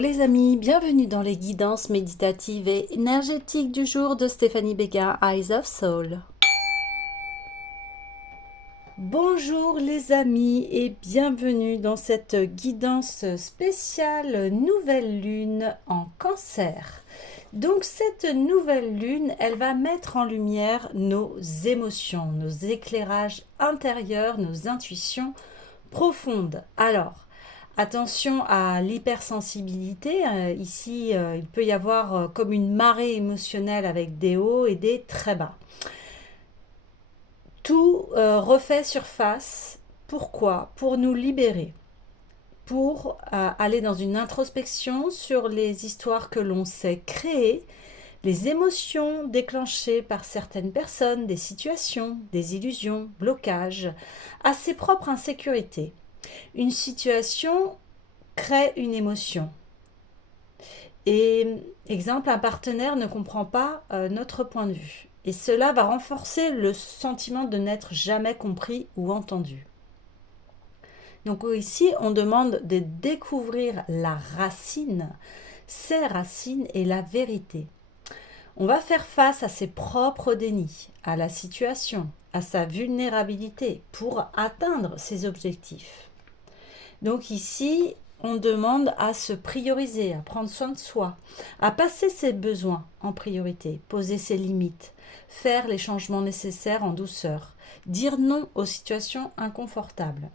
les amis, bienvenue dans les guidances méditatives et énergétiques du jour de Stéphanie Béguin, Eyes of Soul. Bonjour les amis et bienvenue dans cette guidance spéciale nouvelle lune en Cancer. Donc cette nouvelle lune, elle va mettre en lumière nos émotions, nos éclairages intérieurs, nos intuitions profondes. Alors, attention à l'hypersensibilité. Ici, il peut y avoir comme une marée émotionnelle avec des hauts et des très bas. Tout refait surface. Pourquoi? Pour nous libérer, pour aller dans une introspection sur les histoires que l'on s'est créées, les émotions déclenchées par certaines personnes, des situations, des illusions, blocages, à ses propres insécurités. Une situation crée une émotion. Et exemple, un partenaire ne comprend pas notre point de vue. Et cela va renforcer le sentiment de n'être jamais compris ou entendu. Donc ici, on demande de découvrir la racine, ses racines et la vérité. On va faire face à ses propres dénis, à la situation, à sa vulnérabilité pour atteindre ses objectifs. Donc ici, on demande à se prioriser, à prendre soin de soi, à passer ses besoins en priorité, poser ses limites, faire les changements nécessaires en douceur, dire non aux situations inconfortables.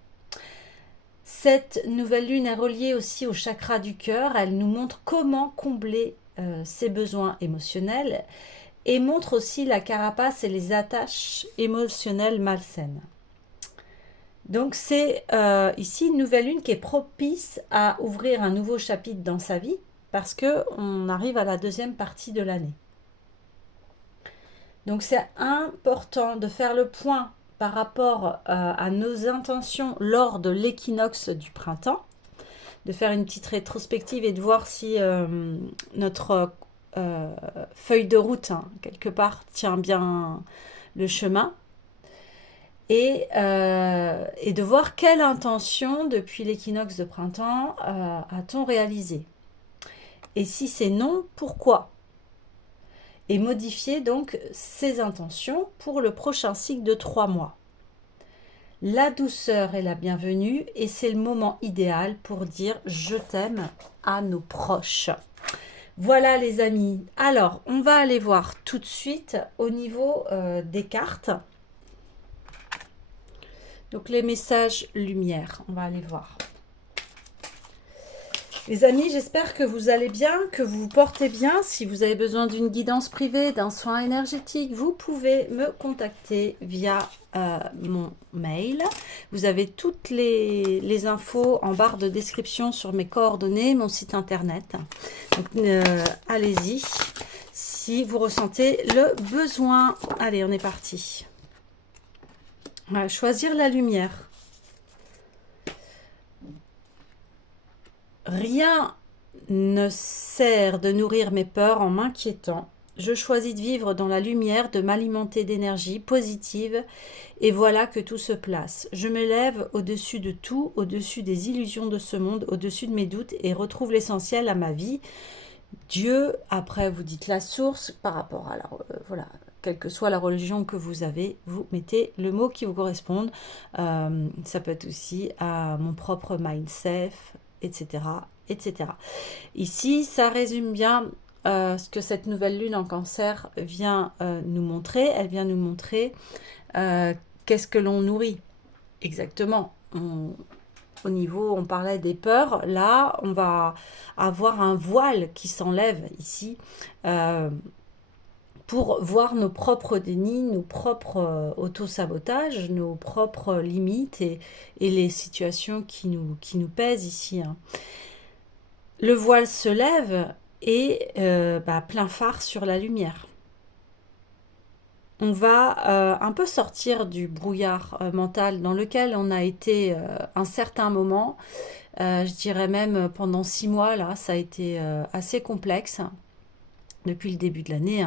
Cette nouvelle lune est reliée aussi au chakra du cœur. Elle nous montre comment combler ses besoins émotionnels et montre aussi la carapace et les attaches émotionnelles malsaines. Donc c'est ici une nouvelle lune qui est propice à ouvrir un nouveau chapitre dans sa vie parce qu'on arrive à la deuxième partie de l'année. Donc c'est important de faire le point par rapport à nos intentions lors de l'équinoxe du printemps, de faire une petite rétrospective et de voir si notre feuille de route, quelque part, tient bien le chemin. Et de voir quelle intention depuis l'équinoxe de printemps a-t-on réalisé. Et si c'est non, pourquoi? Et modifier donc ces intentions pour le prochain cycle de 3 mois. La douceur est la bienvenue et c'est le moment idéal pour dire je t'aime à nos proches. Voilà les amis. Alors, on va aller voir tout de suite au niveau des cartes. Donc les messages lumière, on va aller voir. Les amis, j'espère que vous allez bien, que vous vous portez bien. Si vous avez besoin d'une guidance privée, d'un soin énergétique, vous pouvez me contacter via mon mail. Vous avez toutes les infos en barre de description sur mes coordonnées, mon site internet. Donc allez-y si vous ressentez le besoin. Allez, on est parti. On va choisir la lumière. Rien ne sert de nourrir mes peurs en m'inquiétant. Je choisis de vivre dans la lumière, de m'alimenter d'énergie positive, et voilà que tout se place. Je m'élève au-dessus de tout, au-dessus des illusions de ce monde, au-dessus de mes doutes, et retrouve l'essentiel à ma vie. Dieu, après vous dites la source, par rapport à la... voilà, quelle que soit la religion que vous avez, vous mettez le mot qui vous correspond. Ça peut être aussi à mon propre mindset, etc., etc. Ici, ça résume bien ce que cette nouvelle lune en cancer vient nous montrer. Elle vient nous montrer qu'est-ce que l'on nourrit exactement. Au niveau, on parlait des peurs, là, on va avoir un voile qui s'enlève ici pour voir nos propres dénis, nos propres autosabotages, nos propres limites et les situations qui nous pèsent ici. Le voile se lève et plein phare sur la lumière. On va un peu sortir du brouillard mental dans lequel on a été un certain moment, je dirais même pendant 6 mois, là, ça a été assez complexe depuis le début de l'année,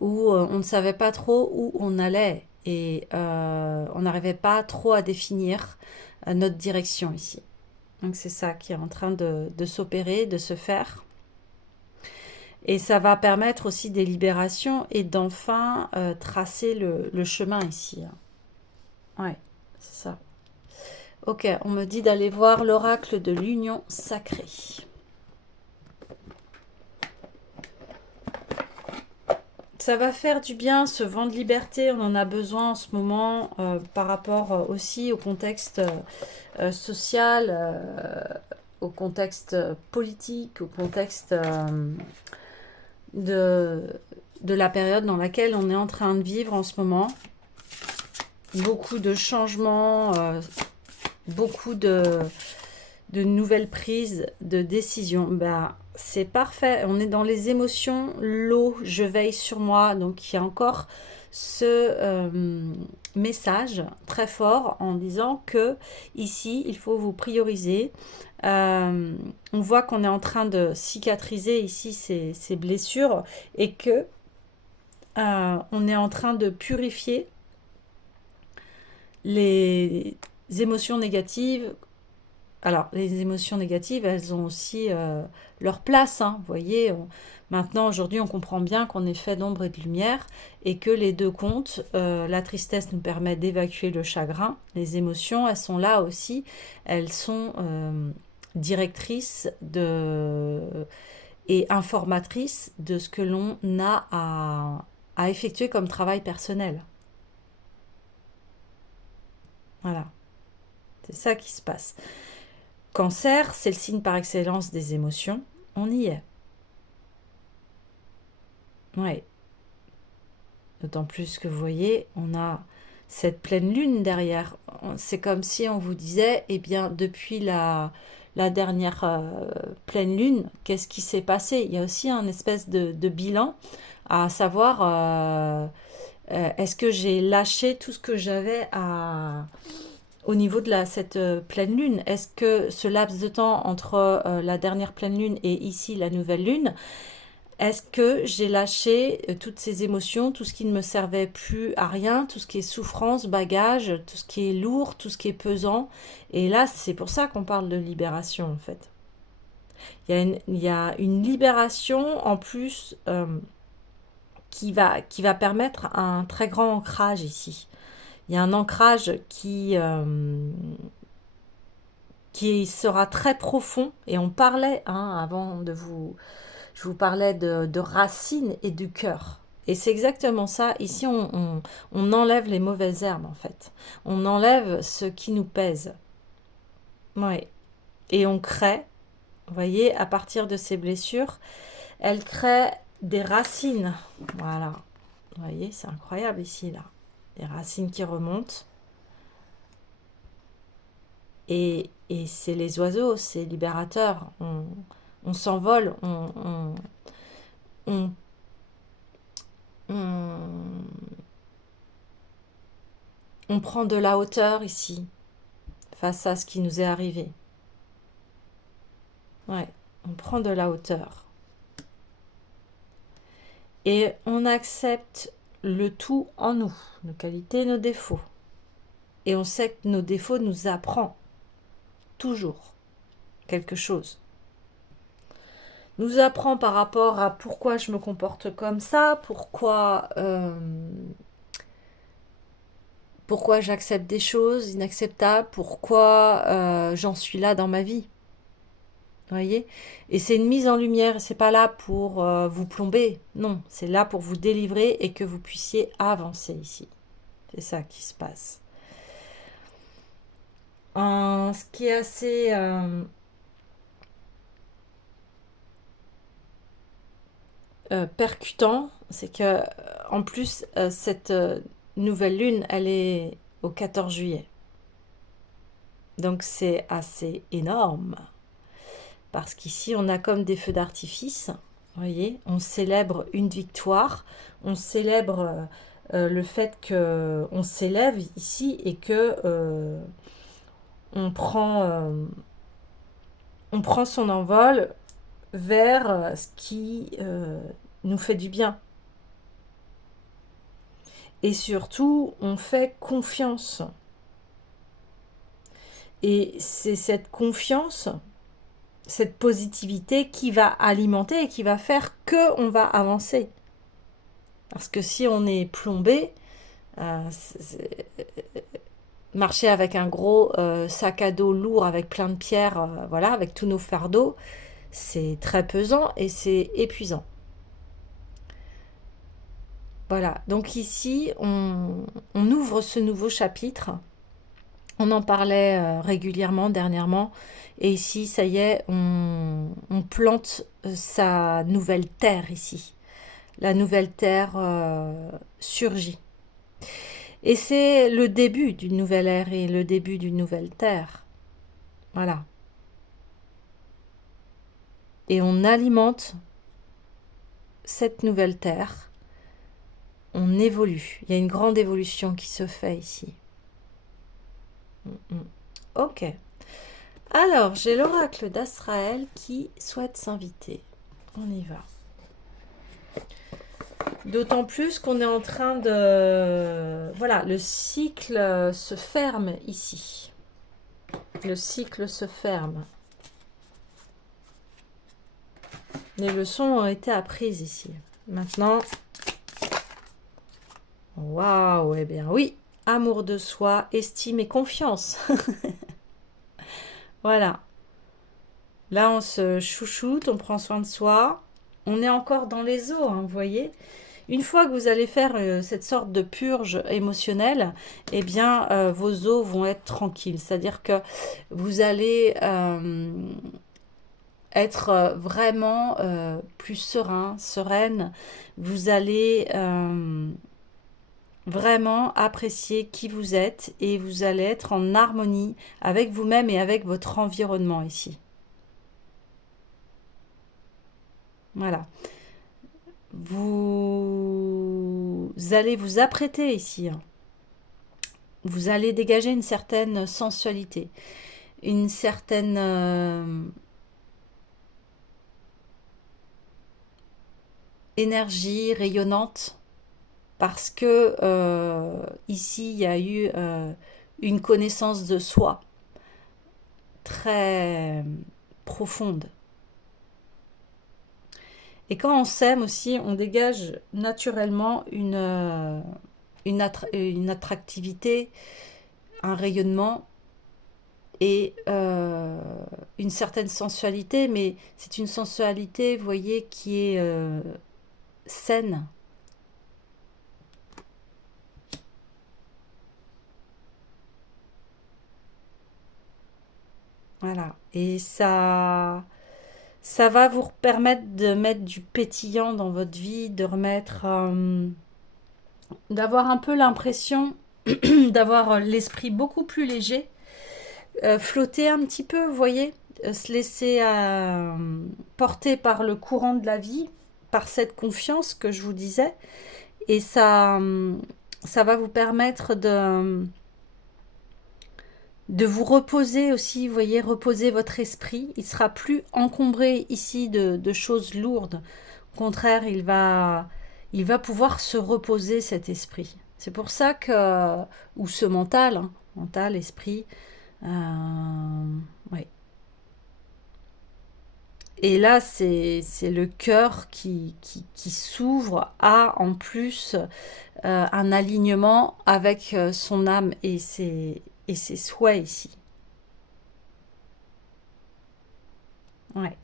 où on ne savait pas trop où on allait et on n'arrivait pas trop à définir notre direction ici. Donc c'est ça qui est en train de s'opérer, de se faire. Et ça va permettre aussi des libérations et d'enfin tracer le chemin ici. Ouais, c'est ça. Ok, on me dit d'aller voir l'oracle de l'union sacrée. Ça va faire du bien, ce vent de liberté, on en a besoin en ce moment par rapport aussi au contexte social, au contexte politique, au contexte de, de la période dans laquelle on est en train de vivre en ce moment. Beaucoup de changements, beaucoup de nouvelles prises de décisions. Ben, c'est parfait. On est dans les émotions. L'eau, je veille sur moi. Donc, il y a encore ce message très fort en disant que ici, il faut vous prioriser. On voit qu'on est en train de cicatriser ici ces blessures et que on est en train de purifier les émotions négatives. Alors, les émotions négatives, elles ont aussi leur place. Hein. Vous voyez, maintenant, aujourd'hui, on comprend bien qu'on est fait d'ombre et de lumière et que les deux comptent. La tristesse nous permet d'évacuer le chagrin. Les émotions, elles sont là aussi. Elles sont directrices et informatrices de ce que l'on a à effectuer comme travail personnel. Voilà, c'est ça qui se passe. Cancer, c'est le signe par excellence des émotions. On y est. Ouais. D'autant plus que vous voyez, on a cette pleine lune derrière. C'est comme si on vous disait, eh bien, depuis la dernière pleine lune, qu'est-ce qui s'est passé? Il y a aussi un espèce de bilan à savoir, est-ce que j'ai lâché tout ce que j'avais au niveau de cette pleine lune? Est-ce que ce laps de temps entre la dernière pleine lune et ici la nouvelle lune, est-ce que j'ai lâché toutes ces émotions, tout ce qui ne me servait plus à rien, tout ce qui est souffrance, bagage, tout ce qui est lourd, tout ce qui est pesant? Et là, c'est pour ça qu'on parle de libération, en fait. Il y a une libération, en plus, qui va permettre un très grand ancrage ici. Il y a un ancrage qui sera très profond, et on parlait, hein, avant de vous... Je vous parlais de racines et du cœur. Et c'est exactement ça. Ici, on enlève les mauvaises herbes, en fait. On enlève ce qui nous pèse. Ouais. Et on crée, vous voyez, à partir de ces blessures, elle crée des racines. Voilà. Vous voyez, c'est incroyable ici, là. Des racines qui remontent. Et c'est les oiseaux, c'est libérateur. On s'envole, on, on, on prend de la hauteur ici, face à ce qui nous est arrivé. Ouais, on prend de la hauteur. Et on accepte le tout en nous, nos qualités, nos défauts. Et on sait que nos défauts nous apprennent toujours quelque chose. Nous apprend par rapport à pourquoi je me comporte comme ça, pourquoi j'accepte des choses inacceptables, pourquoi j'en suis là dans ma vie. Vous voyez? Et c'est une mise en lumière, c'est pas là pour vous plomber, non, c'est là pour vous délivrer et que vous puissiez avancer ici. C'est ça qui se passe. Ce qui est assez percutant, c'est que en plus cette nouvelle lune, elle est au 14 juillet. Donc c'est assez énorme. Parce qu'ici, on a comme des feux d'artifice. Vous voyez, on célèbre une victoire. On célèbre le fait qu'on s'élève ici et que on on prend son envol vers ce qui nous fait du bien. Et surtout, on fait confiance. Et c'est cette confiance, cette positivité qui va alimenter et qui va faire que on va avancer. Parce que si on est plombé, marcher avec un gros sac à dos lourd avec plein de pierres, voilà, avec tous nos fardeaux, c'est très pesant et c'est épuisant. Voilà, donc ici, on ouvre ce nouveau chapitre. On en parlait régulièrement dernièrement. Et ici, ça y est, on plante sa nouvelle terre ici. La nouvelle terre surgit. Et c'est le début d'une nouvelle ère et le début d'une nouvelle terre. Voilà. Et on alimente cette nouvelle terre. On évolue. Il y a une grande évolution qui se fait ici. Ok. Alors, j'ai l'oracle d'Asraël qui souhaite s'inviter. On y va. D'autant plus qu'on est en train de... Voilà, le cycle se ferme ici. Le cycle se ferme. Les leçons ont été apprises ici. Maintenant... Waouh, eh bien oui. Amour de soi, estime et confiance. Voilà. Là, on se chouchoute, on prend soin de soi. On est encore dans les eaux, hein, vous voyez. Une fois que vous allez faire cette sorte de purge émotionnelle, eh bien, vos os vont être tranquilles. C'est-à-dire que vous allez être vraiment plus serein, sereine. Vous allez vraiment apprécier qui vous êtes et vous allez être en harmonie avec vous-même et avec votre environnement ici. Voilà. Vous allez vous apprêter ici. Vous allez dégager une certaine sensualité, une certaine énergie rayonnante, parce que ici, il y a eu une connaissance de soi très profonde. Et quand on s'aime aussi, on dégage naturellement une attractivité, un rayonnement et une certaine sensualité, mais c'est une sensualité, vous voyez, qui est saine. Voilà. Et ça va vous permettre de mettre du pétillant dans votre vie, de remettre, d'avoir un peu l'impression d'avoir l'esprit beaucoup plus léger, flotter un petit peu, vous voyez, se laisser porter par le courant de la vie, par cette confiance que je vous disais, et ça va vous permettre de vous reposer aussi, vous voyez, reposer votre esprit. Il sera plus encombré ici de choses lourdes. Au contraire, il va pouvoir se reposer cet esprit. C'est pour ça que, ou ce mental, hein, mental, esprit, ouais. Et là, c'est le cœur qui s'ouvre à, en plus, un alignement avec son âme et ses souhaits ici. Ouais.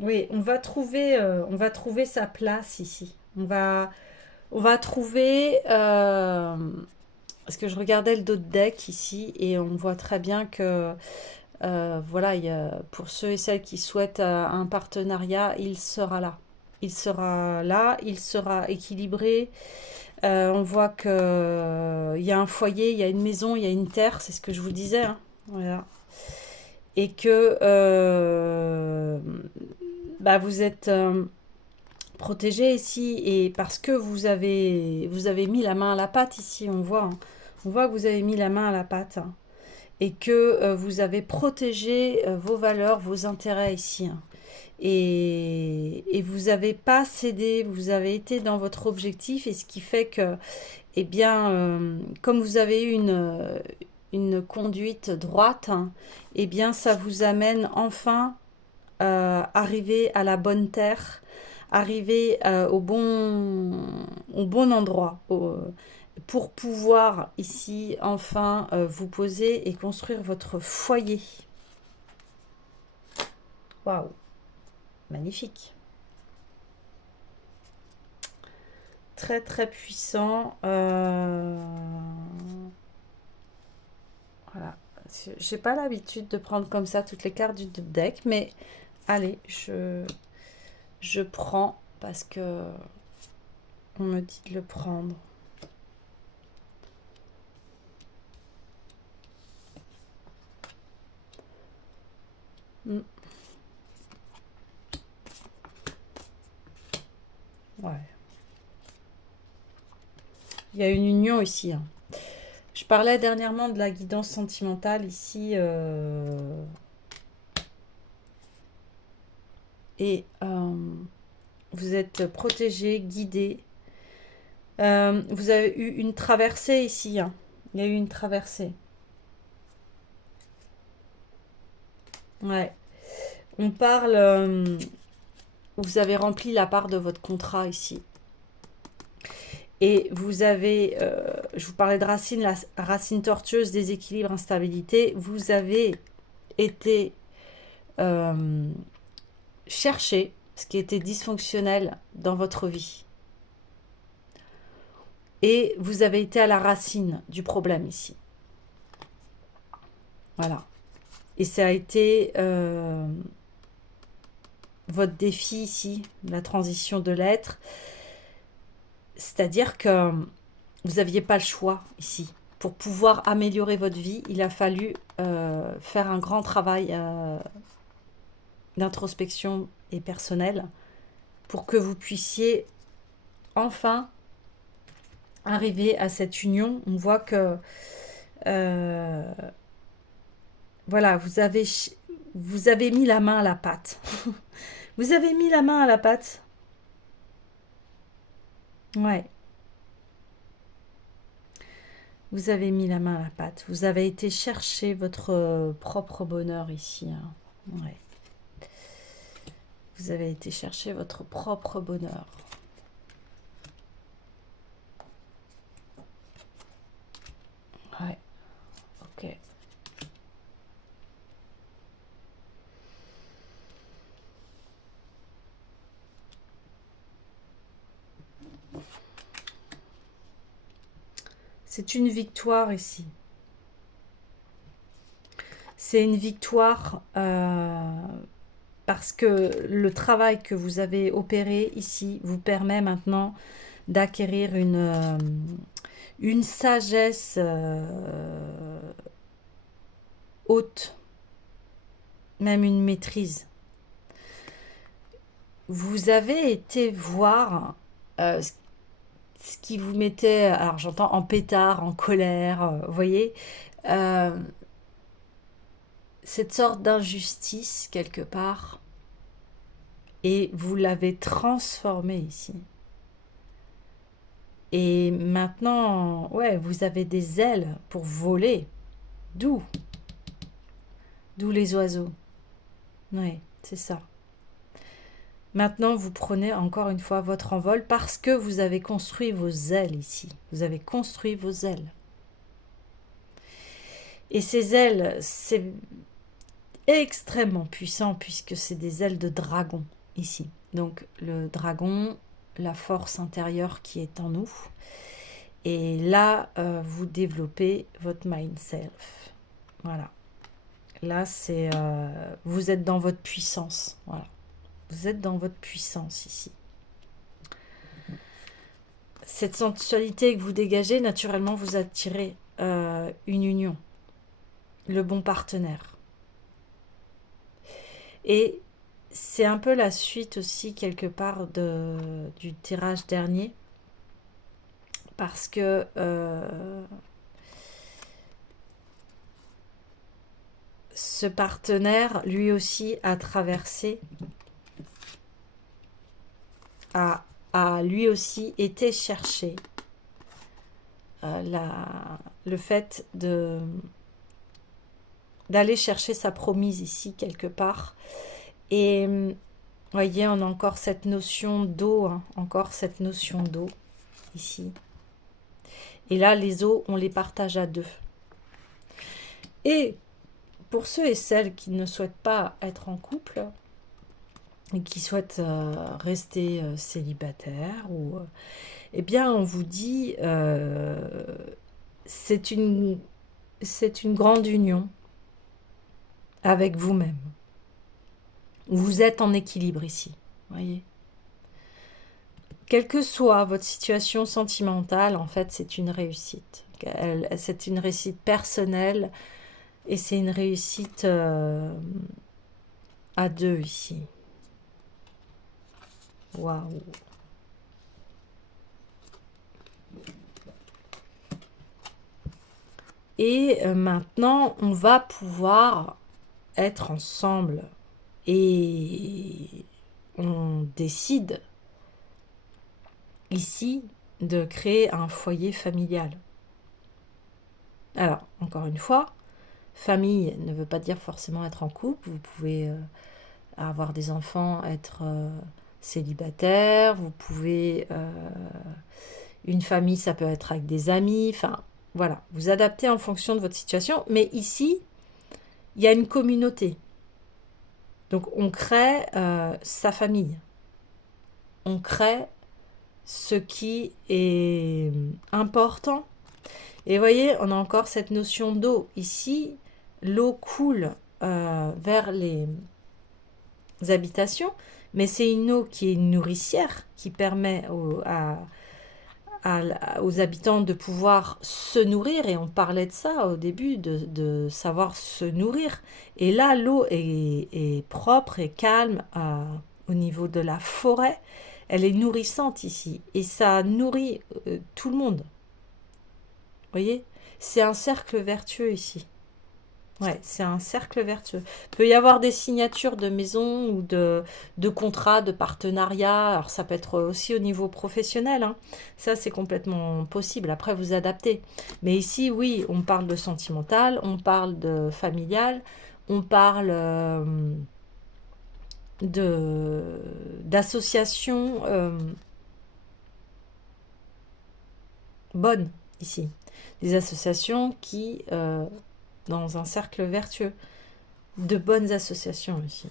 Oui, on va trouver sa place ici. On va trouver, parce que je regardais le dos de deck ici et on voit très bien que, voilà, pour ceux et celles qui souhaitent un partenariat, il sera là. Il sera là, il sera équilibré. On voit que il y a un foyer, il y a une maison, il y a une terre, c'est ce que je vous disais, hein. Voilà. Et que bah, vous êtes protégé ici et parce que vous avez mis la main à la pâte ici, on voit, hein. On voit que vous avez mis la main à la pâte, hein, et que vous avez protégé vos valeurs, vos intérêts ici, hein. et vous n'avez pas cédé, vous avez été dans votre objectif et ce qui fait que, eh bien, comme vous avez eu une conduite droite, hein, eh bien, ça vous amène enfin arriver à la bonne terre, arriver au bon endroit, pour pouvoir ici enfin vous poser et construire votre foyer. Waouh, magnifique. Très très puissant. Voilà. J'ai pas l'habitude de prendre comme ça toutes les cartes du deck, mais allez, je prends parce que on me dit de le prendre. Mm. Ouais. Il y a une union ici, hein. Je parlais dernièrement de la guidance sentimentale ici. Et vous êtes protégé, guidé. Vous avez eu une traversée ici, hein. Il y a eu une traversée. Ouais. On parle... vous avez rempli la part de votre contrat ici. Et vous avez... je vous parlais de racine, la racine tortueuse, déséquilibre, instabilité. Vous avez été chercher ce qui était dysfonctionnel dans votre vie. Et vous avez été à la racine du problème ici. Voilà. Et ça a été votre défi ici, la transition de l'être. C'est-à-dire que vous n'aviez pas le choix ici. Pour pouvoir améliorer votre vie, il a fallu faire un grand travail d'introspection et personnel pour que vous puissiez enfin arriver à cette union. On voit que voilà, vous avez mis la main à la pâte. Vous avez mis la main à la pâte. Ouais. Vous avez mis la main à la pâte. Vous avez été chercher votre propre bonheur ici, hein. Ouais. Vous avez été chercher votre propre bonheur. Ouais. Ok. C'est une victoire ici. C'est une victoire parce que le travail que vous avez opéré ici vous permet maintenant d'acquérir une sagesse haute, même une maîtrise. Vous avez été voir ce qui vous mettait, alors j'entends en pétard, en colère, vous voyez, euh, cette sorte d'injustice quelque part, et vous l'avez transformée ici. Et maintenant, ouais, vous avez des ailes pour voler. D'où? D'où les oiseaux. Ouais, c'est ça. Maintenant, vous prenez encore une fois votre envol parce que vous avez construit vos ailes ici. Vous avez construit vos ailes. Et ces ailes, c'est extrêmement puissant puisque c'est des ailes de dragon ici. Donc le dragon, la force intérieure qui est en nous. Et là, vous développez votre mind self. Voilà. Là, c'est vous êtes dans votre puissance. Voilà. Vous êtes dans votre puissance ici. Cette sensualité que vous dégagez, naturellement, vous attirez une union, le bon partenaire. Et c'est un peu la suite aussi, quelque part, du tirage dernier. Parce que ce partenaire, lui aussi, a traversé a, a lui aussi été chercher le fait d'aller chercher sa promise ici quelque part. Et voyez, on a encore cette notion d'eau, hein, encore cette notion d'eau ici. Et là, les eaux, on les partage à deux. Et pour ceux et celles qui ne souhaitent pas être en couple et qui souhaitent rester célibataires, eh bien, on vous dit, c'est une grande union avec vous-même. Vous êtes en équilibre ici, voyez. Quelle que soit votre situation sentimentale, en fait, c'est une réussite. C'est une réussite personnelle et c'est une réussite à deux ici. Waouh! Et maintenant, on va pouvoir être ensemble et on décide ici de créer un foyer familial. Alors, encore une fois, famille ne veut pas dire forcément être en couple. Vous pouvez avoir des enfants, être célibataire. Vous pouvez... une famille, ça peut être avec des amis. Enfin, voilà. Vous adaptez en fonction de votre situation. Mais ici, il y a une communauté. Donc, on crée sa famille. On crée ce qui est important. Et vous voyez, on a encore cette notion d'eau. Ici, l'eau coule vers les habitations, mais c'est une eau qui est une nourricière, qui permet aux habitants de pouvoir se nourrir, et on parlait de ça au début, de savoir se nourrir. Et là, l'eau est propre et calme au niveau de la forêt. Elle est nourrissante ici, et ça nourrit tout le monde. Vous voyez, c'est un cercle vertueux ici. Ouais, c'est un cercle vertueux. Il peut y avoir des signatures de maisons ou de contrats, de partenariats. Alors, ça peut être aussi au niveau professionnel, hein. Ça, c'est complètement possible. Après, vous adaptez. Mais ici, oui, on parle de sentimental, on parle de familial, on parle d'associations bonnes ici. Des associations qui... dans un cercle vertueux, de bonnes associations ici.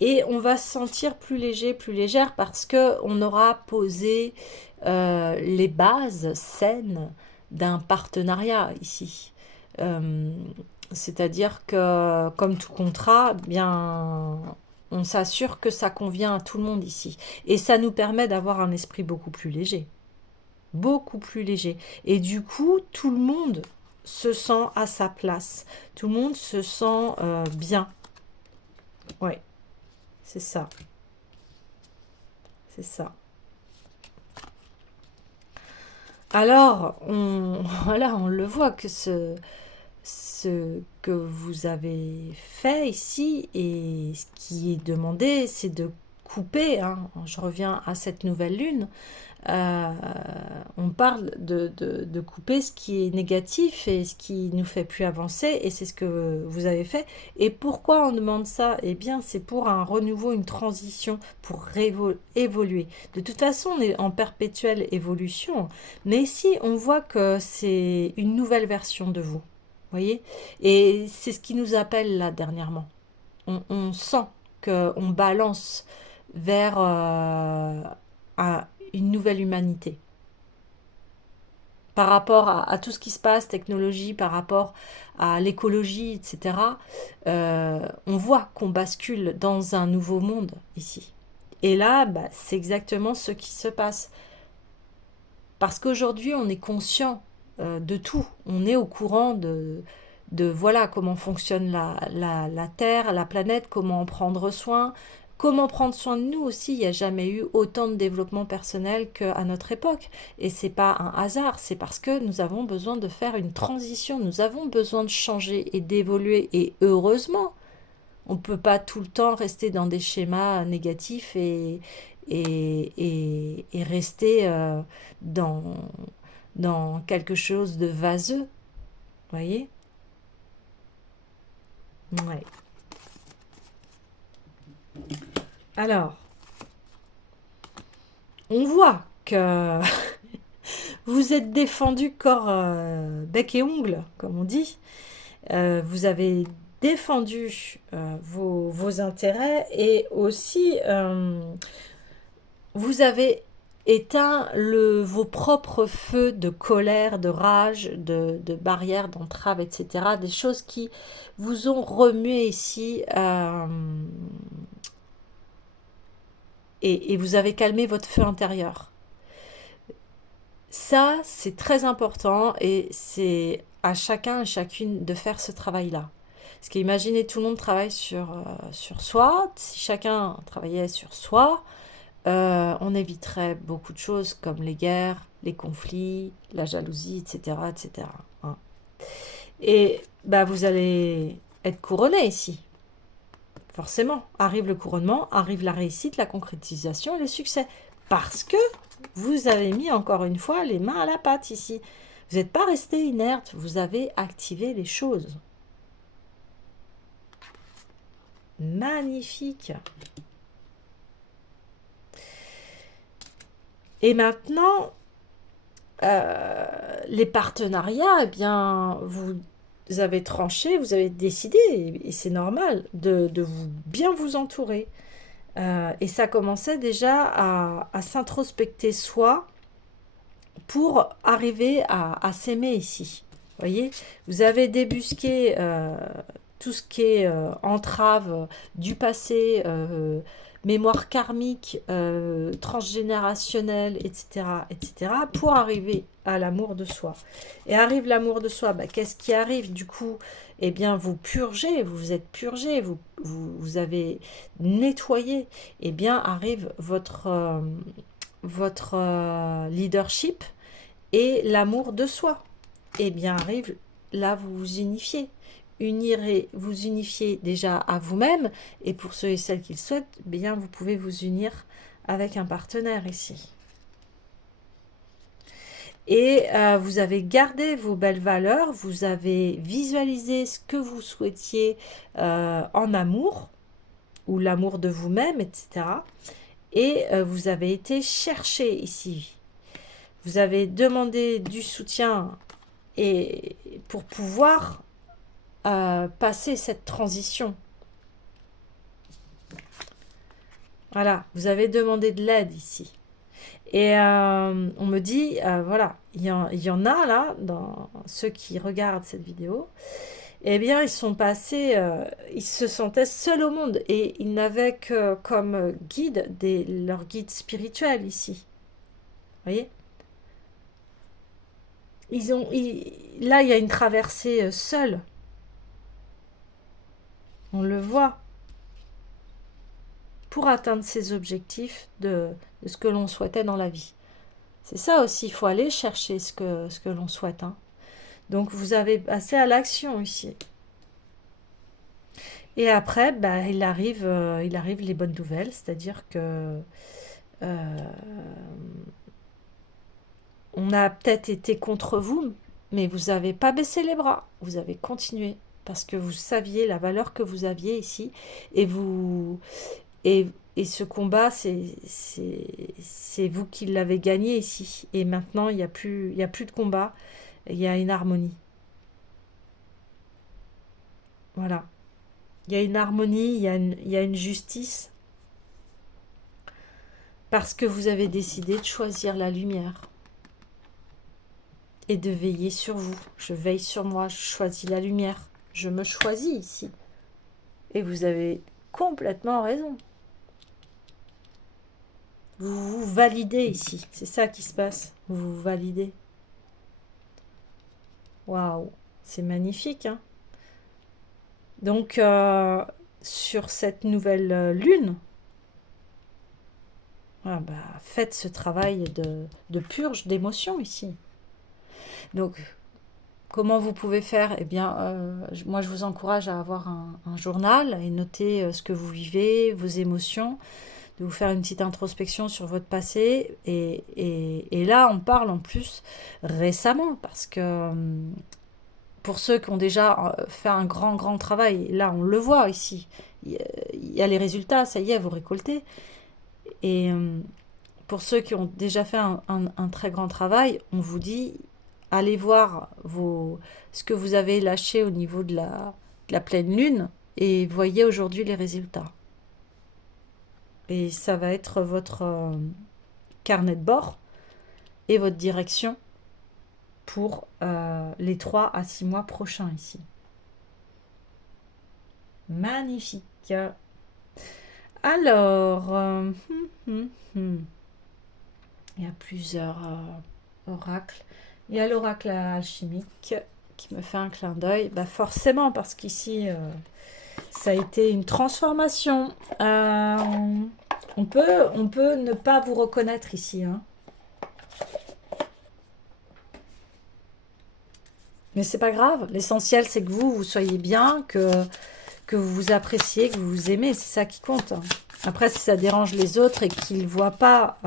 Et on va se sentir plus léger, plus légère, parce qu'on aura posé les bases saines d'un partenariat ici. C'est-à-dire que, comme tout contrat, bien, on s'assure que ça convient à tout le monde ici. Et ça nous permet d'avoir un esprit beaucoup plus léger. Beaucoup plus léger. Et du coup, tout le monde se sent à sa place. Tout le monde se sent bien. Ouais, c'est ça. C'est ça. Alors, voilà, on le voit que ce que vous avez fait ici et ce qui est demandé, c'est de couper, hein. Je reviens à cette nouvelle lune. On parle de couper ce qui est négatif et ce qui nous fait plus avancer, et c'est ce que vous avez fait. Et pourquoi on demande ça? Eh bien, c'est pour un renouveau, une transition, pour évoluer. De toute façon, on est en perpétuelle évolution, mais ici, on voit que c'est une nouvelle version de vous. Voyez? Et c'est ce qui nous appelle là dernièrement. On sent qu'on balance vers une nouvelle humanité. Par rapport à tout ce qui se passe, technologie, par rapport à l'écologie, etc., on voit qu'on bascule dans un nouveau monde ici. Et là, bah, c'est exactement ce qui se passe. Parce qu'aujourd'hui, on est conscient de tout. On est au courant de voilà comment fonctionne la Terre, la planète, comment en prendre soin, comment prendre soin de nous aussi. Il n'y a jamais eu autant de développement personnel qu'à notre époque. Et c'est pas un hasard, c'est parce que nous avons besoin de faire une transition, nous avons besoin de changer et d'évoluer. Et heureusement, On ne peut pas tout le temps rester dans des schémas négatifs et rester dans, dans quelque chose de vaseux, voyez? Ouais. Alors, on voit que vous êtes défendu corps, bec et ongle, comme on dit. Vous avez défendu vos intérêts et aussi vous avez éteint vos propres feux de colère, de rage, de barrières, d'entraves, etc. Des choses qui vous ont remué ici et vous avez calmé votre feu intérieur. Ça, c'est très important et c'est à chacun et chacune de faire ce travail-là. Parce qu'imaginez, tout le monde travaille sur soi. Si chacun travaillait sur soi, on éviterait beaucoup de choses comme les guerres, les conflits, la jalousie, etc. etc. hein. Et bah, vous allez être couronné ici. Forcément, arrive le couronnement, arrive la réussite, la concrétisation et les succès. Parce que vous avez mis encore une fois les mains à la pâte ici. Vous n'êtes pas resté inerte, vous avez activé les choses. Magnifique. Et maintenant, les partenariats, eh bien, vous avez tranché, vous avez décidé, et c'est normal, de bien vous entourer. Et ça commençait déjà à s'introspecter soi pour arriver à s'aimer ici. Vous voyez, vous avez débusqué tout ce qui est entrave du passé, mémoire karmique, transgénérationnelle, etc., etc., pour arriver à l'amour de soi. Et arrive l'amour de soi, bah, qu'est-ce qui arrive du coup? Eh bien, vous purgez, vous vous êtes purgé, vous avez nettoyé. Eh bien, arrive votre leadership et l'amour de soi. Eh bien, arrive là, vous vous unifiez. Vous unifiez déjà à vous-même, et pour ceux et celles qui le souhaitent, eh bien, vous pouvez vous unir avec un partenaire ici. Et vous avez gardé vos belles valeurs, vous avez visualisé ce que vous souhaitiez en amour, ou l'amour de vous-même, etc. Et vous avez été chercher ici. Vous avez demandé du soutien et pour pouvoir passer cette transition. Voilà, vous avez demandé de l'aide ici. Et on me dit, voilà, il y en a là, dans ceux qui regardent cette vidéo, eh bien, ils sont passés, ils se sentaient seuls au monde et ils n'avaient que comme guide leur guide spirituel ici. Vous voyez? Là, il y a une traversée seule. On le voit. Pour atteindre ses objectifs de ce que l'on souhaitait dans la vie. C'est ça aussi, il faut aller chercher ce que l'on souhaite. Hein. Donc vous avez passé à l'action ici. Et après, bah, il arrive les bonnes nouvelles, c'est-à-dire que on a peut-être été contre vous, mais vous n'avez pas baissé les bras, vous avez continué parce que vous saviez la valeur que vous aviez ici et et ce combat, c'est vous qui l'avez gagné ici. Et maintenant, il y a plus de combat, il y a une harmonie. Voilà. Il y a une harmonie, il y a une justice. Parce que vous avez décidé de choisir la lumière. Et de veiller sur vous. Je veille sur moi, je choisis la lumière. Je me choisis ici. Et vous avez complètement raison. Vous vous validez ici. C'est ça qui se passe. Vous vous validez. Waouh, c'est magnifique. Hein. Donc, sur cette nouvelle lune, ah bah, faites ce travail de purge d'émotions ici. Donc, Comment vous pouvez faire? Eh bien, moi, je vous encourage à avoir un journal et noter ce que vous vivez, vos émotions, de vous faire une petite introspection sur votre passé. Et là, on parle en plus récemment, parce que pour ceux qui ont déjà fait un grand, grand travail, là, on le voit ici. Il y a les résultats, ça y est, vous récoltez. Et pour ceux qui ont déjà fait un très grand travail, on vous dit, allez voir ce que vous avez lâché au niveau de la pleine lune et voyez aujourd'hui les résultats. Et ça va être votre carnet de bord et votre direction pour les 3 à 6 mois prochains ici. Magnifique. Alors, il y a plusieurs oracles. Il y a l'oracle alchimique qui me fait un clin d'œil. Bah forcément, parce qu'ici, ça a été une transformation. On peut ne pas vous reconnaître ici, hein. Mais c'est pas grave. L'essentiel, c'est que vous soyez bien, que vous vous appréciez, que vous vous aimez. C'est ça qui compte, hein. Après, si ça dérange les autres et qu'ils ne voient pas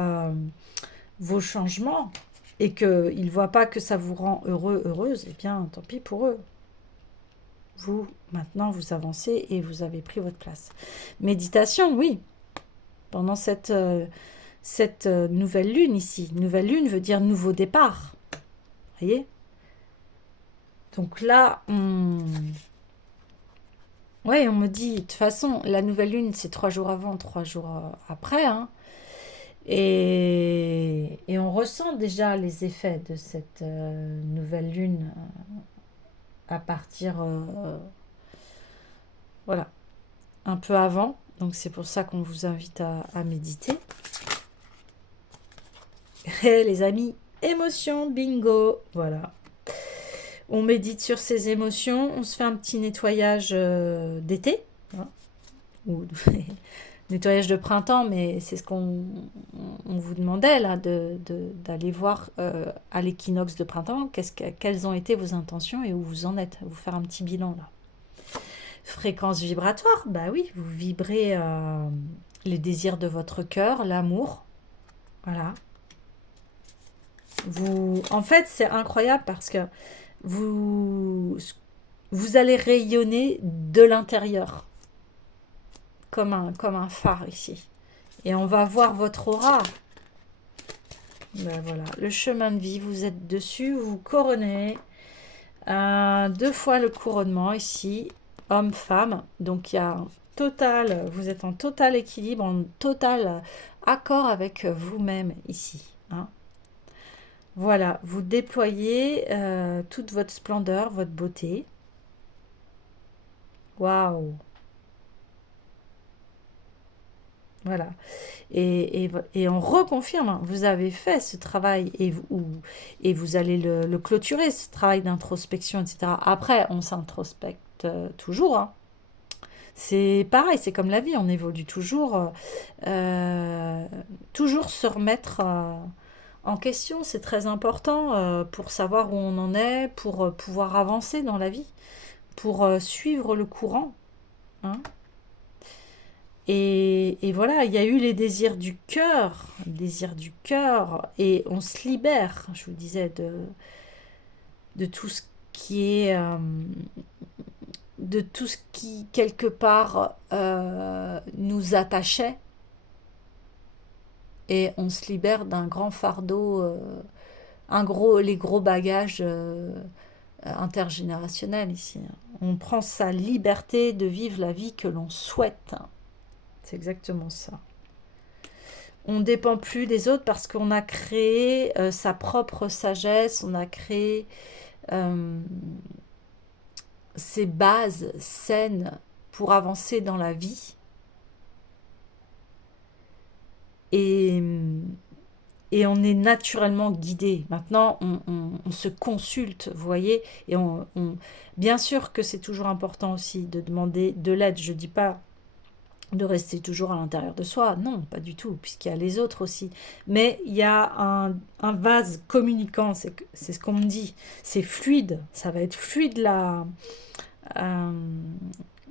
vos changements et qu'ils ne voient pas que ça vous rend heureux, heureuse, eh bien, tant pis pour eux. Vous, maintenant, vous avancez et vous avez pris votre place. Méditation, oui. Pendant cette nouvelle lune ici. Nouvelle lune veut dire nouveau départ. Vous voyez? Donc là, ouais, on me dit, de toute façon, la nouvelle lune, c'est 3 jours avant, 3 jours après, hein. Et on ressent déjà les effets de cette nouvelle lune à partir, voilà, un peu avant. Donc c'est pour ça qu'on vous invite à méditer. Et les amis, émotions, bingo, voilà. On médite sur ses émotions, on se fait un petit nettoyage d'été, hein, ou nettoyage de printemps, mais c'est ce qu'on vous demandait là, d'aller voir à l'équinoxe de printemps, quelles ont été vos intentions et où vous en êtes, vous faire un petit bilan là. Fréquence vibratoire, bah oui, vous vibrez les désirs de votre cœur, l'amour, voilà. En fait, c'est incroyable parce que vous allez rayonner de l'intérieur, comme un phare ici. Et on va voir votre aura. Ben voilà, le chemin de vie, vous êtes dessus, vous vous couronnez. 2 fois le couronnement ici, homme-femme. Donc il y a un total, vous êtes en total équilibre, en total accord avec vous-même ici, hein. Voilà, vous déployez toute votre splendeur, votre beauté. Waouh! Voilà. Et on reconfirme, hein, vous avez fait ce travail et vous allez le clôturer, ce travail d'introspection, etc. Après, on s'introspecte toujours, hein. C'est pareil, c'est comme la vie, on évolue toujours. Toujours se remettre en question, c'est très important pour savoir où on en est, pour pouvoir avancer dans la vie, pour suivre le courant, hein. Et voilà, il y a eu les désirs du cœur, et on se libère, je vous disais, de tout ce qui est, de tout ce qui, quelque part, nous attachait, et on se libère d'un grand fardeau, les gros bagages intergénérationnels ici, hein. On prend sa liberté de vivre la vie que l'on souhaite. C'est exactement ça. On ne dépend plus des autres parce qu'on a créé sa propre sagesse, on a créé ses bases saines pour avancer dans la vie. Et on est naturellement guidé. Maintenant, on se consulte, vous voyez, et bien sûr que c'est toujours important aussi de demander de l'aide. Je ne dis pas de rester toujours à l'intérieur de soi. Non, pas du tout, puisqu'il y a les autres aussi. Mais il y a un vase communicant, c'est ce qu'on me dit. C'est fluide, ça va être fluide, euh,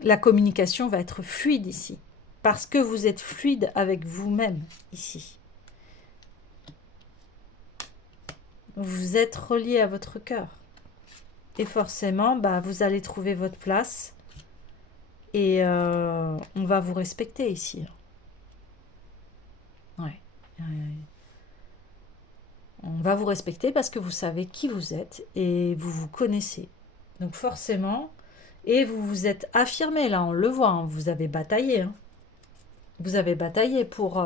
la communication va être fluide ici. Parce que vous êtes fluide avec vous-même ici. Vous êtes relié à votre cœur. Et forcément, bah, vous allez trouver votre place. Et on va vous respecter ici. Ouais. On va vous respecter parce que vous savez qui vous êtes et vous vous connaissez. Donc forcément, et vous vous êtes affirmé là, on le voit, hein, vous avez bataillé. Hein. Vous avez bataillé pour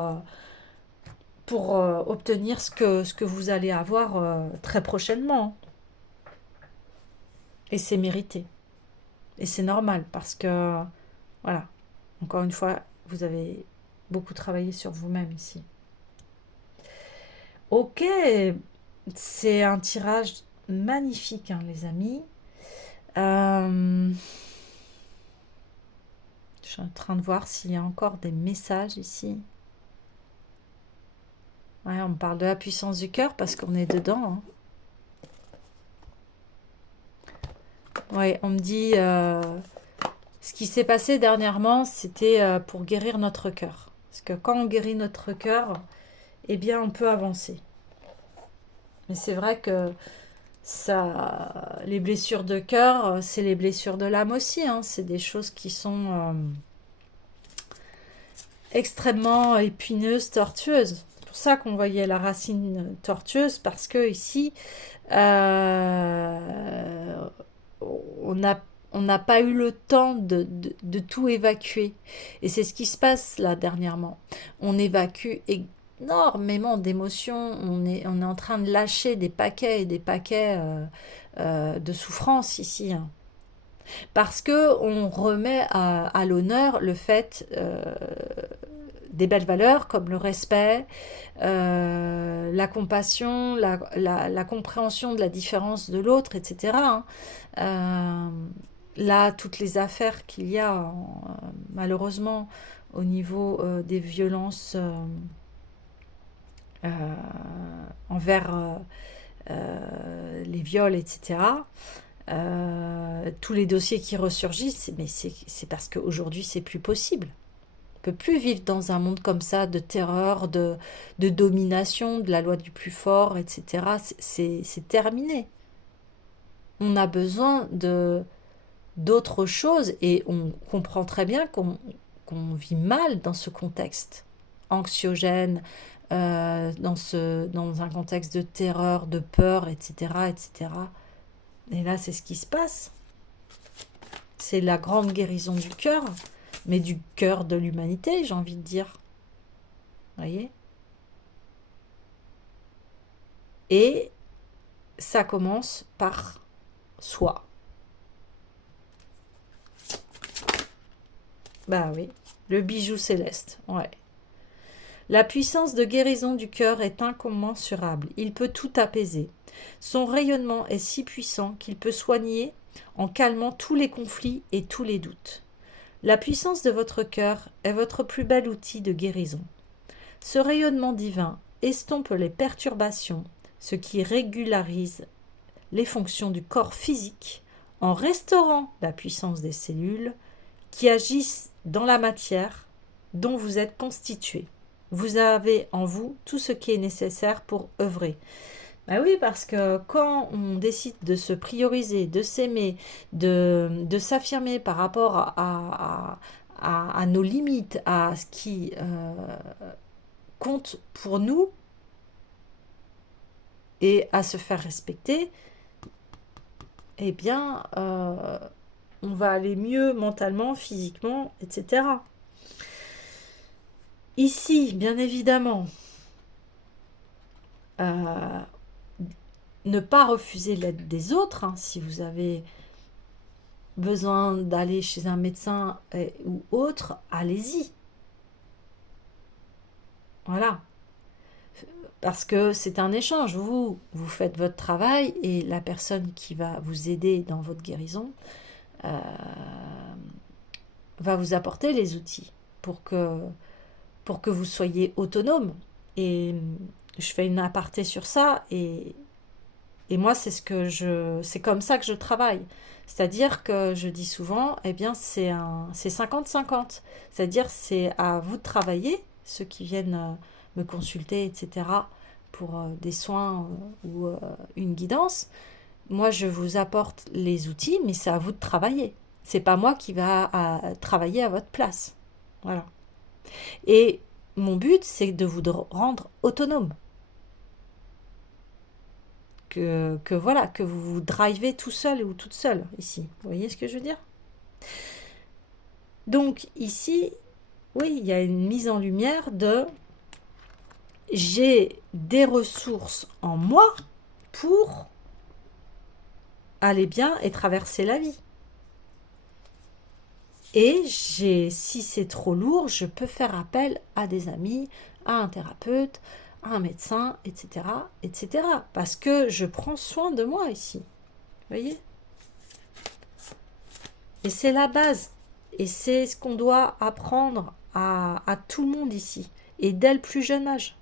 obtenir ce que vous allez avoir très prochainement. Et c'est mérité. Et c'est normal parce que, voilà, encore une fois, vous avez beaucoup travaillé sur vous-même ici. Ok, c'est un tirage magnifique, hein, les amis. Je suis en train de voir s'il y a encore des messages ici. Ouais, on me parle de la puissance du cœur parce qu'on est dedans. Hein. Ouais, on me dit ce qui s'est passé dernièrement, c'était pour guérir notre cœur. Parce que quand on guérit notre cœur, eh bien, on peut avancer. Mais c'est vrai que ça, les blessures de cœur, c'est les blessures de l'âme aussi. Hein. C'est des choses qui sont extrêmement épineuses, tortueuses. C'est pour ça qu'on voyait la racine tortueuse, parce que ici, on n'a pas eu le temps de tout évacuer. Et c'est ce qui se passe là dernièrement. On évacue énormément d'émotions, on est en train de lâcher des paquets et des paquets de souffrance ici. Hein. Parce que on remet à l'honneur le fait des belles valeurs comme le respect, la compassion, la compréhension de la différence de l'autre, etc. Hein. Là, toutes les affaires qu'il y a, malheureusement, au niveau des violences envers les viols, etc., tous les dossiers qui ressurgissent, mais c'est parce qu'aujourd'hui, c'est plus possible. On ne peut plus vivre dans un monde comme ça de terreur, de domination, de la loi du plus fort, etc. C'est terminé. On a besoin d'autre chose et on comprend très bien qu'on vit mal dans ce contexte anxiogène, dans un contexte de terreur, de peur, etc., etc. Et là, c'est ce qui se passe. C'est la grande guérison du cœur, mais du cœur de l'humanité, j'ai envie de dire. Vous voyez? Et ça commence par soi. Bah oui, le bijou céleste, ouais. La puissance de guérison du cœur est incommensurable. Il peut tout apaiser. Son rayonnement est si puissant qu'il peut soigner en calmant tous les conflits et tous les doutes. La puissance de votre cœur est votre plus bel outil de guérison. Ce rayonnement divin estompe les perturbations, ce qui régularise les fonctions du corps physique en restaurant la puissance des cellules qui agissent dans la matière dont vous êtes constitué. Vous avez en vous tout ce qui est nécessaire pour œuvrer. Ben oui, parce que quand on décide de se prioriser, de s'aimer, de s'affirmer par rapport à nos limites, à ce qui compte pour nous et à se faire respecter, eh bien, on va aller mieux mentalement, physiquement, etc. Ici, bien évidemment, ne pas refuser l'aide des autres, hein, si vous avez besoin d'aller chez un médecin ou autre, allez-y. Voilà. Parce que c'est un échange. Vous faites votre travail et la personne qui va vous aider dans votre guérison va vous apporter les outils. pour que vous soyez autonome. Et je fais une aparté sur ça, et moi, c'est comme ça que je travaille. C'est-à-dire que je dis souvent, eh bien, c'est 50-50. C'est-à-dire, c'est à vous de travailler, ceux qui viennent me consulter, etc., pour des soins ou une guidance. Moi, je vous apporte les outils, mais c'est à vous de travailler. C'est pas moi qui va travailler à votre place. Voilà. Et mon but, c'est de vous rendre autonome. Que voilà, que vous vous drivez tout seul ou toute seule ici. Vous voyez ce que je veux dire? Donc ici, oui, il y a une mise en lumière de j'ai des ressources en moi pour aller bien et traverser la vie. Et si c'est trop lourd, je peux faire appel à des amis, à un thérapeute, à un médecin, etc., etc. Parce que je prends soin de moi ici. Vous voyez? Et c'est la base. Et c'est ce qu'on doit apprendre à tout le monde ici. Et dès le plus jeune âge.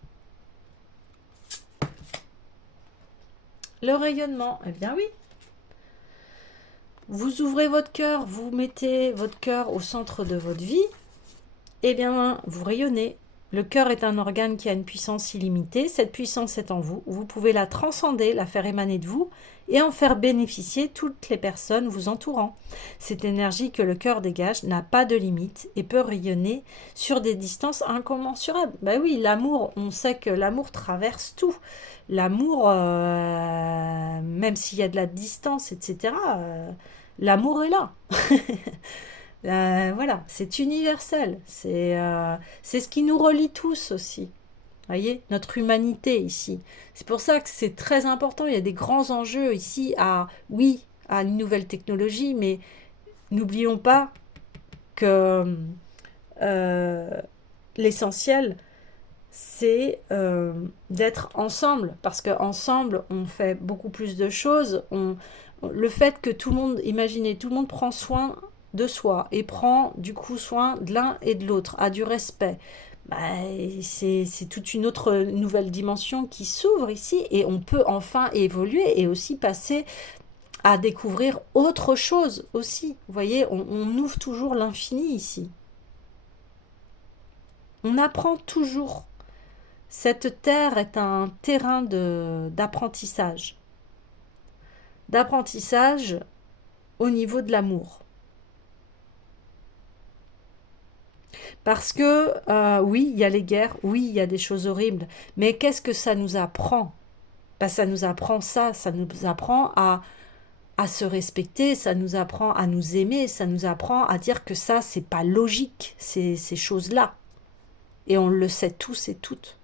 Le rayonnement, eh bien oui. Vous ouvrez votre cœur, vous mettez votre cœur au centre de votre vie, eh bien vous rayonnez. Le cœur est un organe qui a une puissance illimitée. Cette puissance est en vous. Vous pouvez la transcender, la faire émaner de vous et en faire bénéficier toutes les personnes vous entourant. Cette énergie que le cœur dégage n'a pas de limite et peut rayonner sur des distances incommensurables. Ben oui, l'amour, on sait que l'amour traverse tout. L'amour, même s'il y a de la distance, etc., l'amour est là. Voilà, c'est universel. C'est ce qui nous relie tous aussi. Voyez, notre humanité ici. C'est pour ça que c'est très important. Il y a des grands enjeux ici oui, à une nouvelle technologie, mais n'oublions pas que euh, l'essentiel, c'est d'être ensemble. Parce qu'ensemble, on fait beaucoup plus de choses. Le fait que tout le monde, imaginez, tout le monde prend soin de soi et prend du coup soin de l'un et de l'autre, a du respect. Bah, c'est toute une autre nouvelle dimension qui s'ouvre ici et on peut enfin évoluer et aussi passer à découvrir autre chose aussi. Vous voyez, on ouvre toujours l'infini ici. On apprend toujours. Cette terre est un terrain d'apprentissage. D'apprentissage au niveau de l'amour. Parce que oui, il y a les guerres, oui, il y a des choses horribles, mais qu'est-ce que ça nous apprend? Ben, ça nous apprend ça nous apprend à se respecter, ça nous apprend à nous aimer, ça nous apprend à dire que ça, c'est pas logique, ces choses-là. Et on le sait tous et toutes.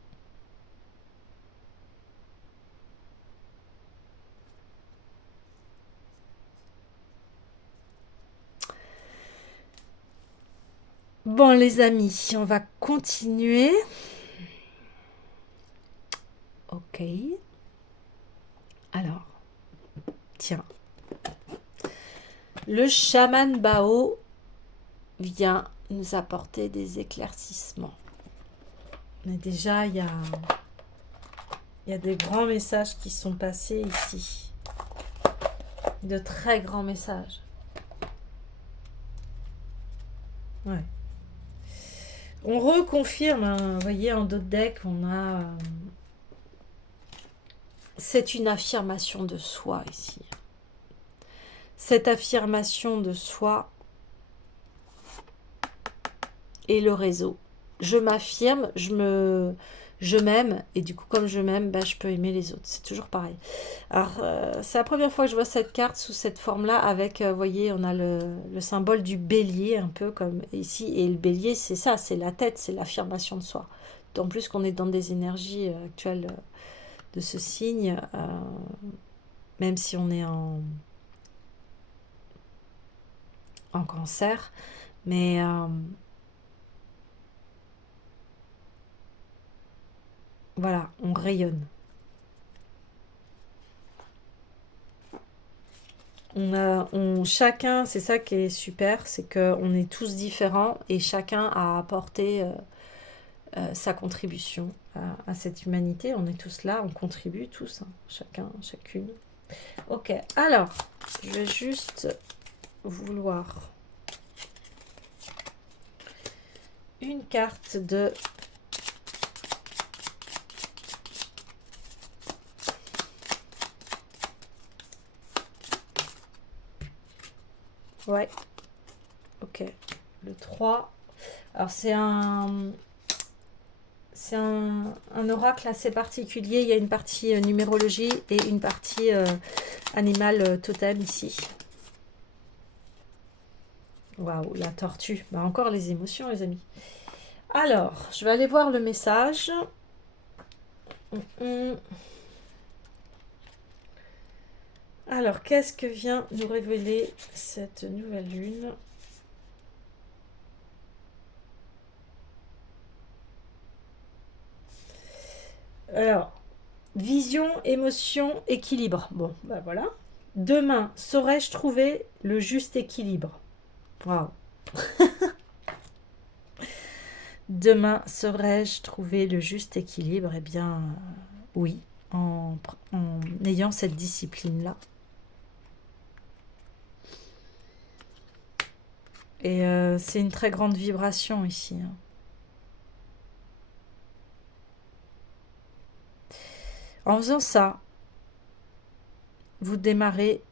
Bon, les amis, on va continuer. Ok. Alors, tiens. Le chaman Bao vient nous apporter des éclaircissements. Mais déjà, il y a des grands messages qui sont passés ici. De très grands messages. Ouais. On reconfirme, hein, vous voyez, en d'autres decks, on a... c'est une affirmation de soi ici. Cette affirmation de soi est le réseau. Je m'affirme, je m'aime, et du coup, comme je m'aime, bah, je peux aimer les autres. C'est toujours pareil. Alors, c'est la première fois que je vois cette carte sous cette forme-là, avec, vous voyez, on a le symbole du bélier, un peu comme ici, et le bélier, c'est ça, c'est la tête, c'est l'affirmation de soi. En plus qu'on est dans des énergies actuelles de ce signe, même si on est en cancer, mais... voilà, on rayonne. Chacun, c'est ça qui est super, c'est qu'on est tous différents et chacun a apporté sa contribution à cette humanité. On est tous là, on contribue tous, hein, chacun, chacune. Ok, alors, je vais juste vouloir une carte de... Ouais, ok, le 3. Alors c'est un oracle assez particulier. Il y a une partie numérologie et une partie animal totem ici. Waouh, la tortue. Bah, encore les émotions, les amis. Alors, je vais aller voir le message. Alors, qu'est-ce que vient nous révéler cette nouvelle lune? Alors, vision, émotion, équilibre. Bon, bah voilà. Demain, saurais-je trouver le juste équilibre? Waouh. Demain, saurais-je trouver le juste équilibre? Eh bien, oui, en ayant cette discipline-là. Et c'est une très grande vibration ici, hein. En faisant ça, vous démarrez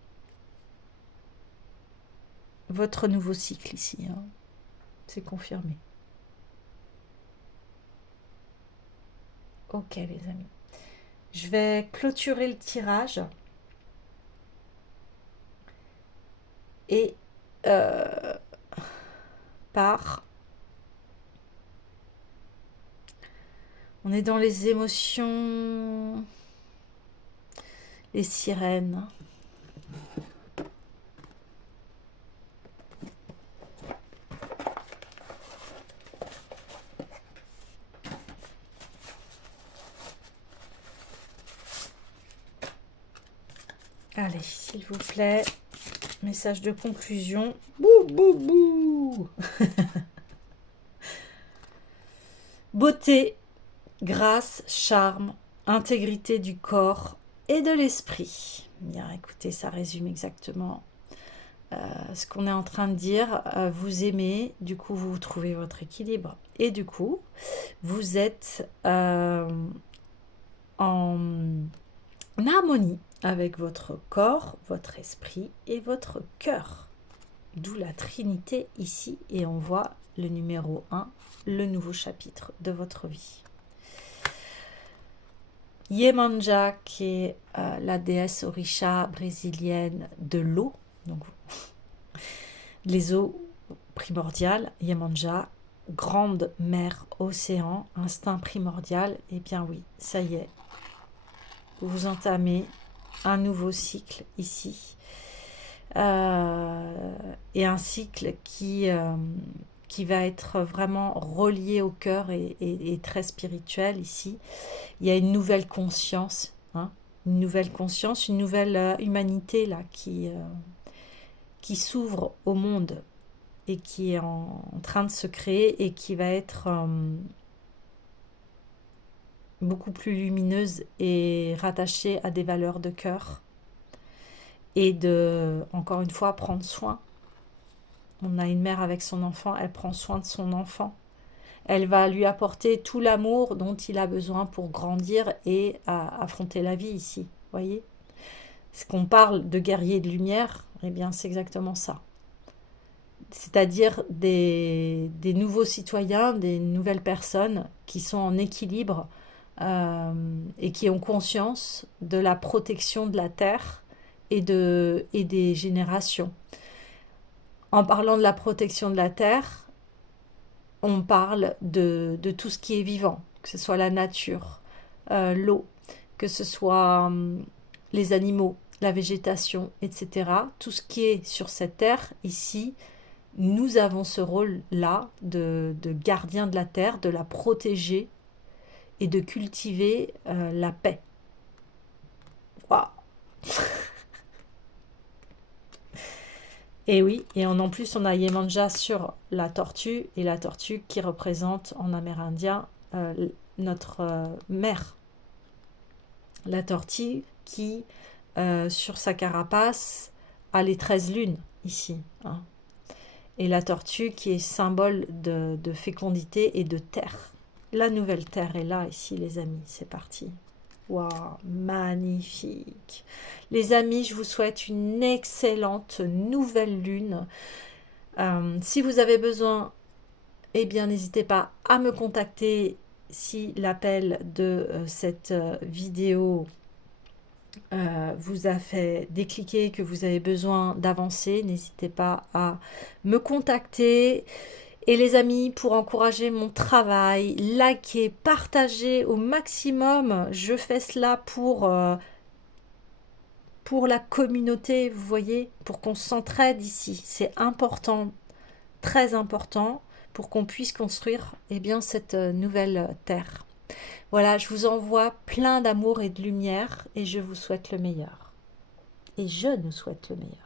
votre nouveau cycle ici, hein. C'est confirmé. Ok les amis. Je vais clôturer le tirage. Et par... On est dans les émotions... Les sirènes. Allez, s'il vous plaît. Message de conclusion. Bouh, bouh, bouh. Beauté, grâce, charme, intégrité du corps et de l'esprit. Bien, écoutez, ça résume exactement ce qu'on est en train de dire. Vous aimez, du coup, vous trouvez votre équilibre. Et du coup, vous êtes en harmonie avec votre corps, votre esprit et votre cœur. D'où la Trinité ici. Et on voit le numéro 1, le nouveau chapitre de votre vie. Yemanja, qui est la déesse orisha brésilienne de l'eau, donc les eaux primordiales, Yemanja, grande mer, océan, instinct primordial, et bien oui, ça y est, vous entamez un nouveau cycle ici, et un cycle qui va être vraiment relié au cœur et très spirituel ici. Il y a une nouvelle conscience, hein, une nouvelle conscience, une nouvelle humanité là qui s'ouvre au monde et qui est en train de se créer et qui va être beaucoup plus lumineuse et rattachée à des valeurs de cœur et de, encore une fois, prendre soin. On a une mère avec son enfant, elle prend soin de son enfant. Elle va lui apporter tout l'amour dont il a besoin pour grandir et affronter la vie ici. Voyez? Ce qu'on parle de guerriers de lumière, eh bien c'est exactement ça. C'est-à-dire des nouveaux citoyens, des nouvelles personnes qui sont en équilibre et qui ont conscience de la protection de la terre et des générations. En parlant de la protection de la terre, on parle de tout ce qui est vivant, que ce soit la nature, l'eau, que ce soit les animaux, la végétation, etc. Tout ce qui est sur cette terre, ici, nous avons ce rôle-là de gardien de la terre, de la protéger et de cultiver la paix. Waouh. Et oui, et en plus on a Yemanja sur la tortue, et la tortue qui représente en amérindien notre mère. La tortue qui, sur sa carapace, a les 13 lunes, ici. Hein. Et la tortue qui est symbole de fécondité et de terre. La nouvelle terre est là, ici, les amis. C'est parti. Waouh, magnifique. Les amis, je vous souhaite une excellente nouvelle lune. Si vous avez besoin, eh bien, n'hésitez pas à me contacter si l'appel de cette vidéo vous a fait décliquer, que vous avez besoin d'avancer. N'hésitez pas à me contacter. Et les amis, pour encourager mon travail, likez, partagez au maximum. Je fais cela pour la communauté, vous voyez, pour qu'on s'entraide ici. C'est important, très important, pour qu'on puisse construire eh bien, cette nouvelle terre. Voilà, je vous envoie plein d'amour et de lumière et je vous souhaite le meilleur. Et je nous souhaite le meilleur.